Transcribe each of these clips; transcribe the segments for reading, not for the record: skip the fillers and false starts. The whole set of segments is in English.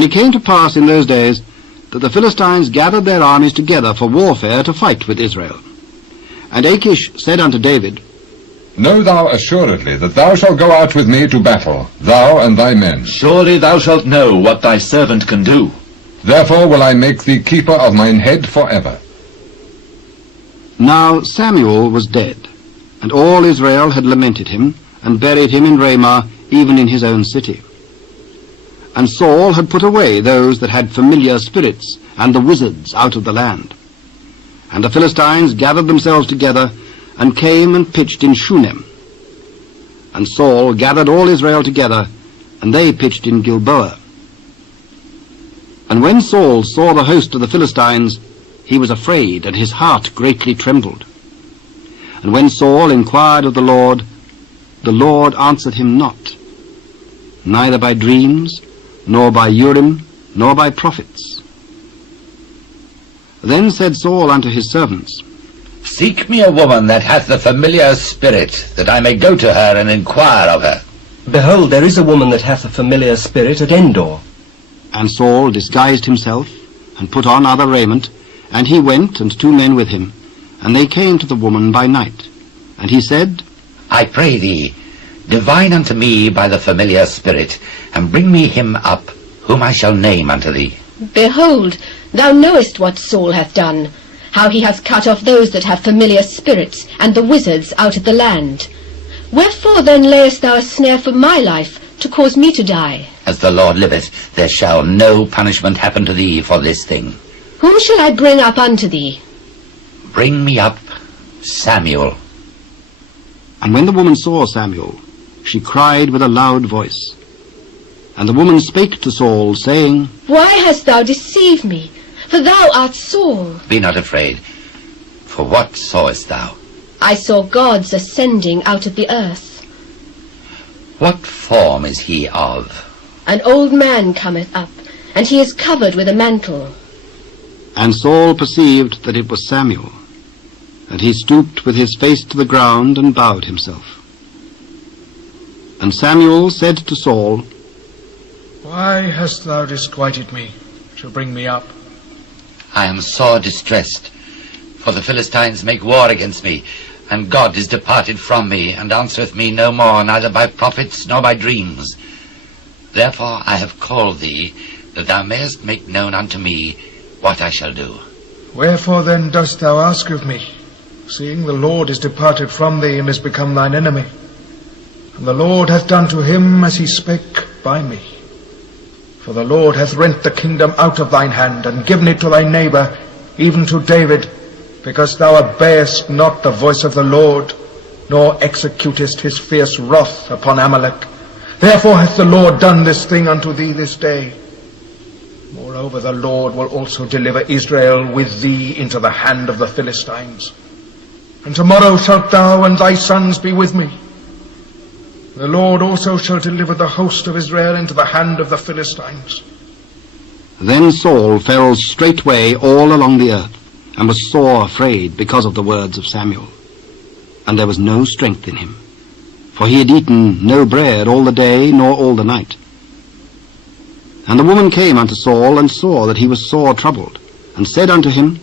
And it came to pass in those days that the Philistines gathered their armies together for warfare to fight with Israel. And Achish said unto David, Know thou assuredly that thou shalt go out with me to battle, thou and thy men. Surely thou shalt know what thy servant can do. Therefore will I make thee keeper of mine head forever. Now Samuel was dead, and all Israel had lamented him, and buried him in Ramah, even in his own city. And Saul had put away those that had familiar spirits, and the wizards out of the land. And the Philistines gathered themselves together, and came and pitched in Shunem. And Saul gathered all Israel together, and they pitched in Gilboa. And when Saul saw the host of the Philistines, he was afraid, and his heart greatly trembled. And when Saul inquired of the Lord answered him not, neither by dreams, nor by Urim, nor by prophets. Then said Saul unto his servants, Seek me a woman that hath the familiar spirit, that I may go to her and inquire of her. Behold, there is a woman that hath a familiar spirit at Endor. And Saul disguised himself, and put on other raiment, and he went, and 2 men with him, and they came to the woman by night. And he said, I pray thee, divine unto me by the familiar spirit, and bring me him up, whom I shall name unto thee. Behold, thou knowest what Saul hath done, how he hath cut off those that have familiar spirits, and the wizards out of the land. Wherefore then layest thou a snare for my life, to cause me to die? As the Lord liveth, there shall no punishment happen to thee for this thing. Whom shall I bring up unto thee? Bring me up Samuel. And when the woman saw Samuel, she cried with a loud voice. And the woman spake to Saul, saying, Why hast thou deceived me? For thou art Saul. Be not afraid. For what sawest thou? I saw gods ascending out of the earth. What form is he of? An old man cometh up, and he is covered with a mantle. And Saul perceived that it was Samuel. And he stooped with his face to the ground, and bowed himself. And Samuel said to Saul, Why hast thou disquieted me, to bring me up? I am sore distressed, for the Philistines make war against me, and God is departed from me, and answereth me no more, neither by prophets nor by dreams. Therefore I have called thee, that thou mayest make known unto me what I shall do. Wherefore then dost thou ask of me, seeing the Lord is departed from thee, and is become thine enemy? And the Lord hath done to him as he spake by me. For the Lord hath rent the kingdom out of thine hand, and given it to thy neighbour, even to David, because thou obeyest not the voice of the Lord, nor executest his fierce wrath upon Amalek. Therefore hath the Lord done this thing unto thee this day. Moreover, the Lord will also deliver Israel with thee into the hand of the Philistines. And tomorrow shalt thou and thy sons be with me. The Lord also shall deliver the host of Israel into the hand of the Philistines. Then Saul fell straightway all along the earth, and was sore afraid because of the words of Samuel. And there was no strength in him, for he had eaten no bread all the day nor all the night. And the woman came unto Saul, and saw that he was sore troubled, and said unto him,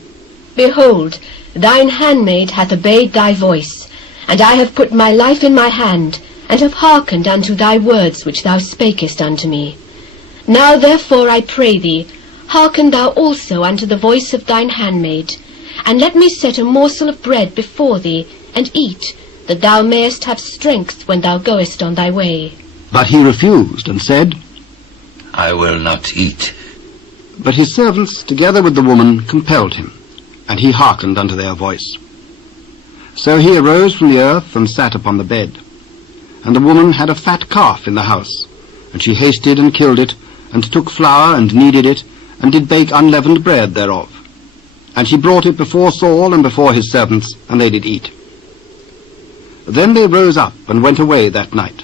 Behold, thine handmaid hath obeyed thy voice, and I have put my life in my hand, and have hearkened unto thy words which thou spakest unto me. Now therefore I pray thee, hearken thou also unto the voice of thine handmaid, and let me set a morsel of bread before thee, and eat, that thou mayest have strength when thou goest on thy way. But he refused, and said, I will not eat. But his servants, together with the woman, compelled him, and he hearkened unto their voice. So he arose from the earth, and sat upon the bed. And the woman had a fat calf in the house, and she hasted and killed it, and took flour and kneaded it, and did bake unleavened bread thereof. And she brought it before Saul and before his servants, and they did eat. Then they rose up and went away that night.